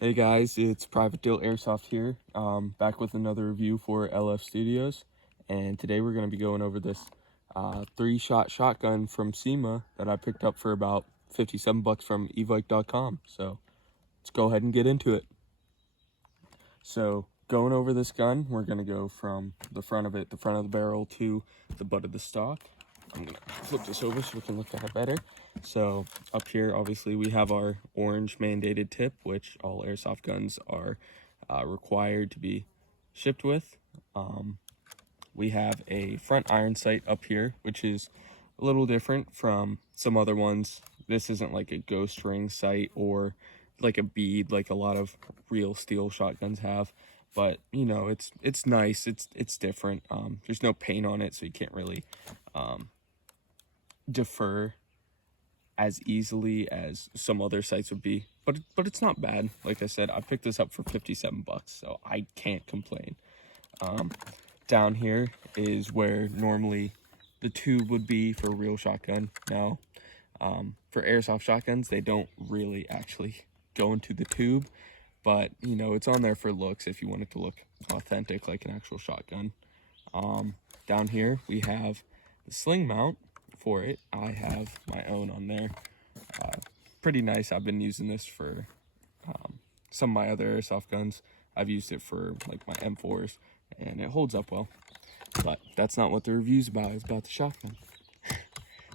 Hey guys, it's Private Dill Airsoft here, back with another review for LF Studios, and today we're going to be going over this 3-shot shotgun from CYMA that I picked up for about 57 bucks from evike.com. So let's go ahead and get into it. So going over this gun, we're going to go from the front of it, the front of the barrel, to the butt of the stock. I'm going to flip this over so we can look at it better. So up here, obviously, we have our orange mandated tip, which all airsoft guns are required to be shipped with. We have a front iron sight up here, which is a little different from some other ones. This isn't like a ghost ring sight or like a bead like a lot of real steel shotguns have. But, you know, it's nice. It's different. There's no paint on it, so you can't really defer as easily as some other sites would be, but it's not bad. Like I said, I picked this up for 57 bucks, so I can't complain. Down here is where normally the tube would be for a real shotgun. Now, for airsoft shotguns, they don't really actually go into the tube, but you know, it's on there for looks if you want it to look authentic like an actual shotgun. Down here we have the sling mount for it. I have my own on there. Pretty nice. I've been using this for some of my other airsoft guns. I've used it for like my M4s, and it holds up well. But that's not what the review's about. It's about the shotgun.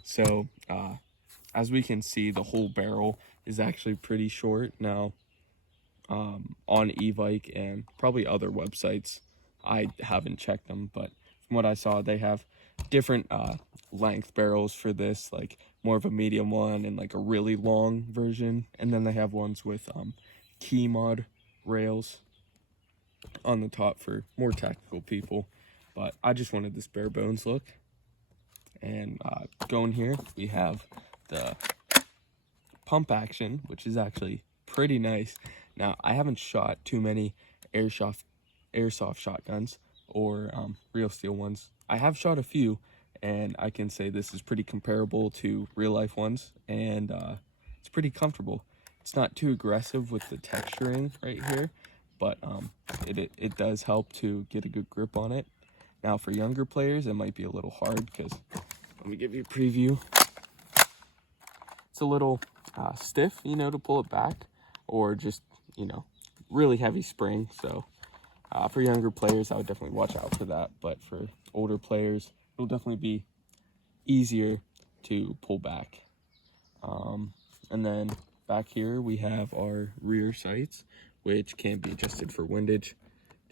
So as we can see, the whole barrel is actually pretty short. Now on Evike and probably other websites, I haven't checked them, but from what I saw, they have different length barrels for this, like more of a medium one and like a really long version, and then they have ones with key mod rails on the top for more tactical people. But I just wanted this bare bones look. And going here, we have the pump action, which is actually pretty nice. Now, I haven't shot too many airsoft shotguns or real steel ones. I have shot a few, and I can say this is pretty comparable to real life ones, and it's pretty comfortable. It's not too aggressive with the texturing right here, but it does help to get a good grip on it. Now, for younger players, it might be a little hard because, let me give you a preview. It's a little stiff, you know, to pull it back, or just, you know, really heavy spring. So for younger players, I would definitely watch out for that. But for older players, it'll definitely be easier to pull back. And then back here, we have our rear sights, which can be adjusted for windage,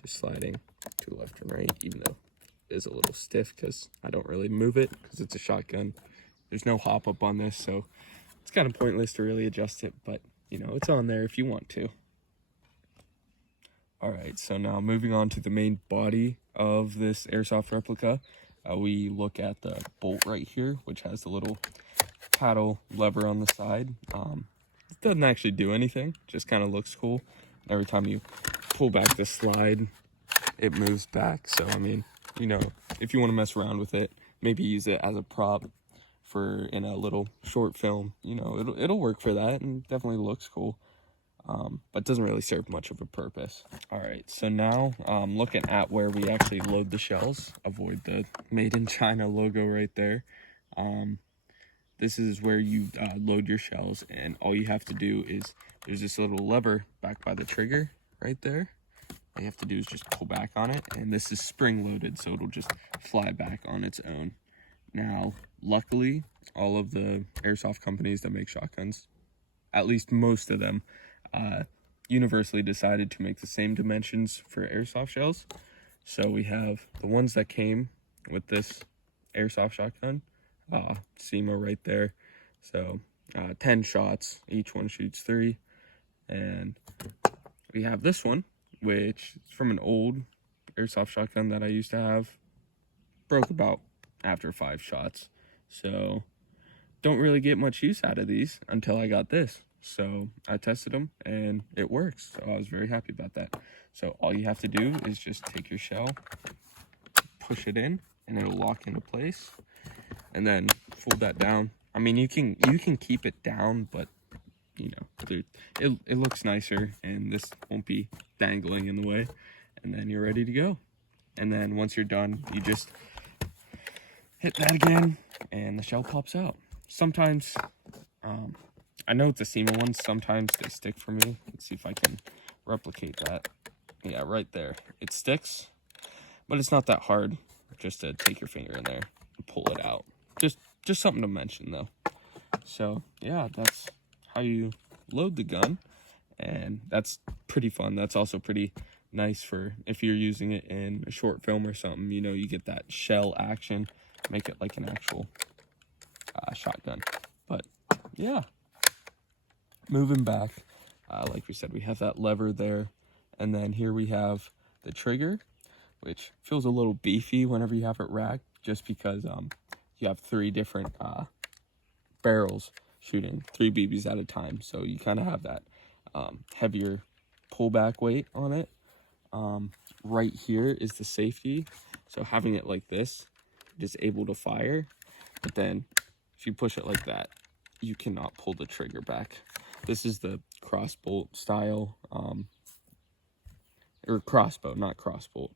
just sliding to left and right, even though it is a little stiff because I don't really move it because it's a shotgun. There's no hop up on this, so it's kind of pointless to really adjust it, but you know, it's on there if you want to. All right, so now moving on to the main body of this airsoft replica, we look at the bolt right here, which has the little paddle lever on the side. It doesn't actually do anything, just kind of looks cool. Every time you pull back the slide, it moves back. So I mean, you know, if you want to mess around with it, maybe use it as a prop for in a little short film, you know, it'll work for that, and definitely looks cool, but doesn't really serve much of a purpose. All right, so now looking at where we actually load the shells. Avoid the made in China logo right there. This is where you load your shells, and all you have to do is, there's this little lever back by the trigger right there. All you have to do is just pull back on it, and this is spring loaded, so it'll just fly back on its own. Now, luckily, all of the airsoft companies that make shotguns, at least most of them, universally decided to make the same dimensions for airsoft shells. So we have the ones that came with this airsoft shotgun, CYMA right there. So 10 shots, each one shoots 3. And we have this one, which is from an old airsoft shotgun that I used to have. Broke about after 5 shots, so don't really get much use out of these until I got this. So I tested them and it works, so I was very happy about that. So all you have to do is just take your shell, push it in, and it'll lock into place, and then fold that down. I mean, you can keep it down, but you know, it looks nicer, and this won't be dangling in the way. And then you're ready to go. And then once you're done, you just hit that again, and the shell pops out. Sometimes, I know it's a CYMA one, sometimes they stick for me. Let's see if I can replicate that. Yeah, right there. It sticks, but it's not that hard just to take your finger in there and pull it out. Just something to mention, though. So, yeah, that's how you load the gun, and that's pretty fun. That's also pretty nice for if you're using it in a short film or something, you know, you get that shell action, make it like an actual shotgun. But yeah, moving back, like we said, we have that lever there, and then here we have the trigger, which feels a little beefy whenever you have it racked, just because you have 3 different barrels shooting 3 BBs at a time, so you kind of have that heavier pullback weight on it. Right here is the safety, so having it like this, just able to fire, but then if you push it like that, you cannot pull the trigger back. This is the crossbolt style, or crossbow, not crossbolt,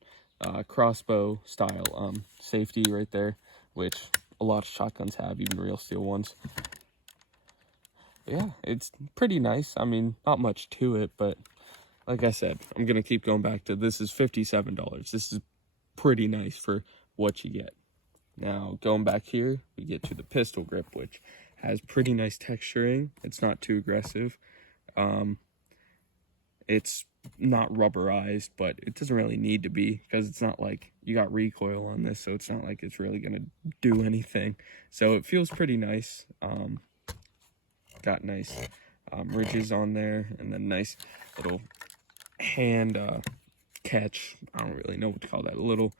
crossbow style safety right there, which a lot of shotguns have, even real steel ones. Yeah, it's pretty nice. I mean, not much to it, but like I said, I'm going to keep going back to this is $57. This is pretty nice for what you get. Now, going back here, we get to the pistol grip, which has pretty nice texturing. It's not too aggressive. It's not rubberized, but it doesn't really need to be, because it's not like you got recoil on this, so it's not like it's really going to do anything. So it feels pretty nice. Got nice ridges on there, and then nice little hand catch. I don't really know what to call that. A little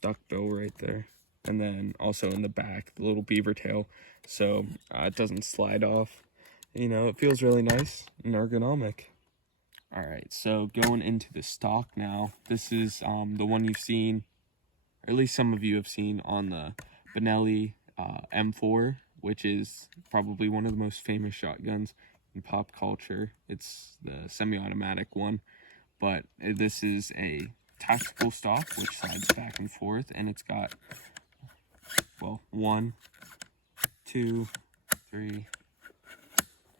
duck bill right there, and then also in the back the little beaver tail, so it doesn't slide off. You know, it feels really nice and ergonomic. All right, so going into the stock now. This is the one you've seen, or at least some of you have seen, on the Benelli M4, which is probably one of the most famous shotguns in pop culture. It's the semi-automatic one, but this is a tactical stock which slides back and forth, and it's got, well, 1, 2, 3,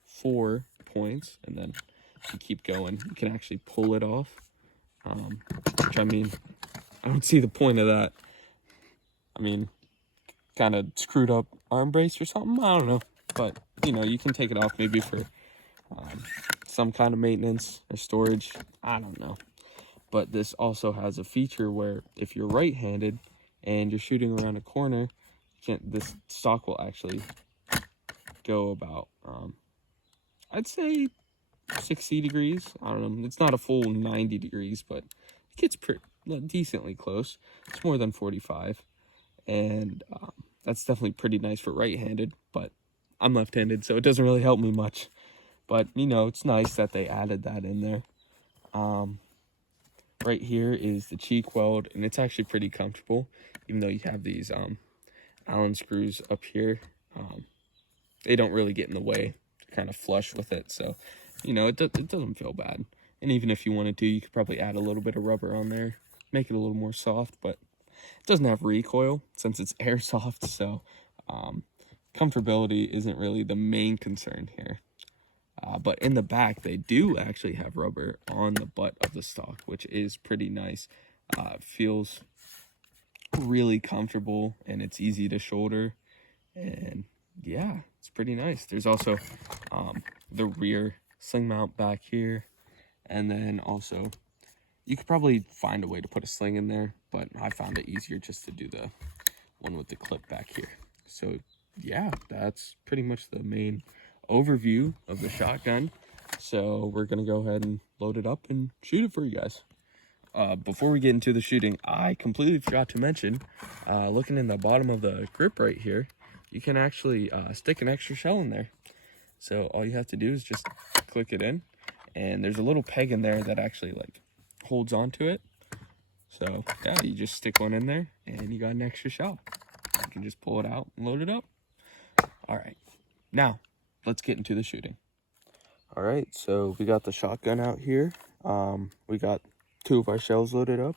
4 points, and then you keep going, you can actually pull it off, which, I mean, I don't see the point of that. I mean, kind of screwed up arm brace or something, I don't know, but you know, you can take it off maybe for some kind of maintenance or storage, I don't know. But this also has a feature where if you're right-handed and you're shooting around a corner, this stock will actually go about I'd say 60 degrees. I don't know, it's not a full 90 degrees, but it gets decently close. It's more than 45, and that's definitely pretty nice for right-handed, but I'm left-handed, so it doesn't really help me much. But, you know, it's nice that they added that in there. Right here is the cheek weld, and it's actually pretty comfortable, even though you have these Allen screws up here. They don't really get in the way, kind of flush with it, so, you know, it doesn't feel bad. And even if you wanted to, you could probably add a little bit of rubber on there, make it a little more soft, but it doesn't have recoil since it's airsoft, so comfortability isn't really the main concern here. But in the back, they do actually have rubber on the butt of the stock, which is pretty nice. It feels really comfortable, and it's easy to shoulder, and yeah, it's pretty nice. There's also the rear sling mount back here, and then also you could probably find a way to put a sling in there, but I found it easier just to do the one with the clip back here. So yeah, that's pretty much the main overview of the shotgun. So we're gonna go ahead and load it up and shoot it for you guys. Before we get into the shooting, I completely forgot to mention, looking in the bottom of the grip right here, you can actually stick an extra shell in there. So all you have to do is just click it in, and there's a little peg in there that actually like holds onto it. So yeah, you just stick one in there and you got an extra shell. You can just pull it out and load it up. All right, now let's get into the shooting. All right, so we got the shotgun out here. We got 2 of our shells loaded up,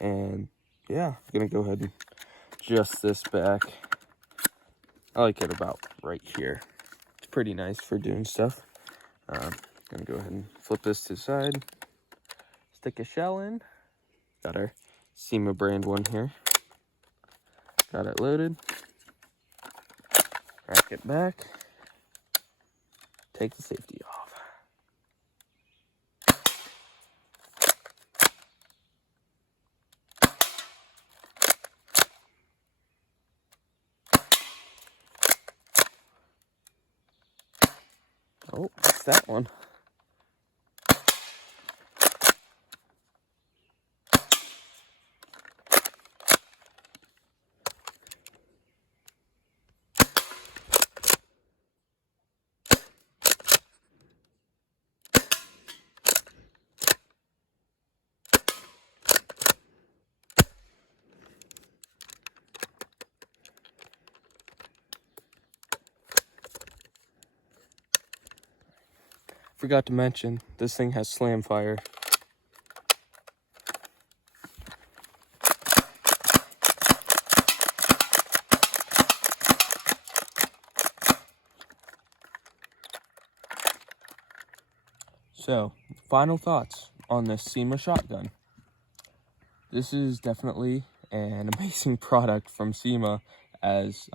and yeah, I'm gonna go ahead and adjust this back. I like it about right here. It's pretty nice for doing stuff. Gonna go ahead and flip this to the side, stick a shell in. Got our CYMA brand one here. Got it loaded. Rack it back. Take the safety off. Oh, what's that one? Forgot to mention, this thing has slam fire. So, final thoughts on this CYMA shotgun. This is definitely an amazing product from CYMA, as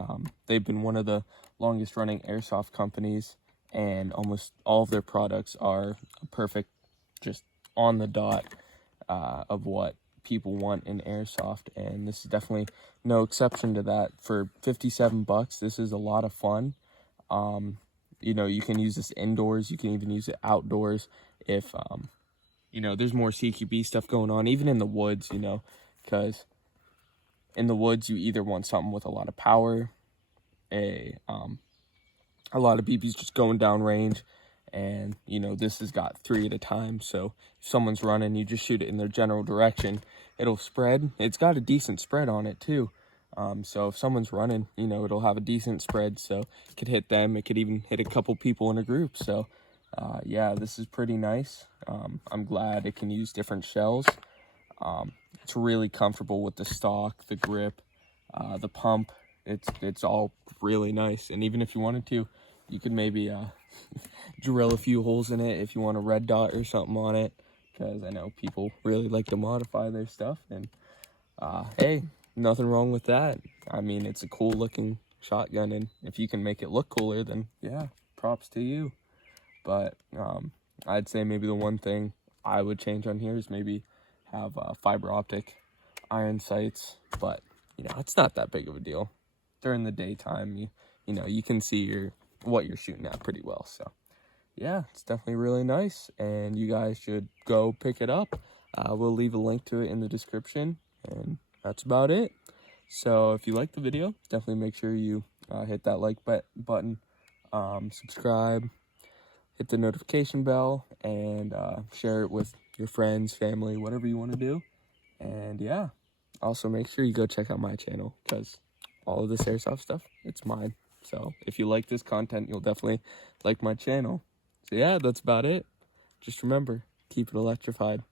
they've been one of the longest running airsoft companies, and almost all of their products are perfect, just on the dot of what people want in airsoft, and this is definitely no exception to that. For 57 bucks, this is a lot of fun. You know, you can use this indoors, you can even use it outdoors if you know, there's more CQB stuff going on, even in the woods, you know, because in the woods you either want something with a lot of power, a lot of BBs just going down range, and you know, this has got 3 at a time, so if someone's running, you just shoot it in their general direction, it'll spread. It's got a decent spread on it too, so if someone's running, you know, it'll have a decent spread, so it could hit them, it could even hit a couple people in a group. So yeah, this is pretty nice. I'm glad it can use different shells. It's really comfortable with the stock, the grip, the pump. It's all really nice, and even if you wanted to, you could maybe drill a few holes in it if you want a red dot or something on it, because I know people really like to modify their stuff, and hey, nothing wrong with that. I mean, it's a cool looking shotgun, and if you can make it look cooler, then yeah, props to you. But I'd say maybe the one thing I would change on here is maybe have fiber optic iron sights, but you know, it's not that big of a deal. During the daytime, you know, you can see what you're shooting at pretty well. So yeah, it's definitely really nice, and you guys should go pick it up. We'll leave a link to it in the description, and that's about it. So if you like the video, definitely make sure you hit that like button, subscribe, hit the notification bell, and share it with your friends, family, whatever you want to do. And yeah, also make sure you go check out my channel, because all of this airsoft stuff, it's mine. So if you like this content, you'll definitely like my channel. So yeah, that's about it. Just remember, keep it electrified.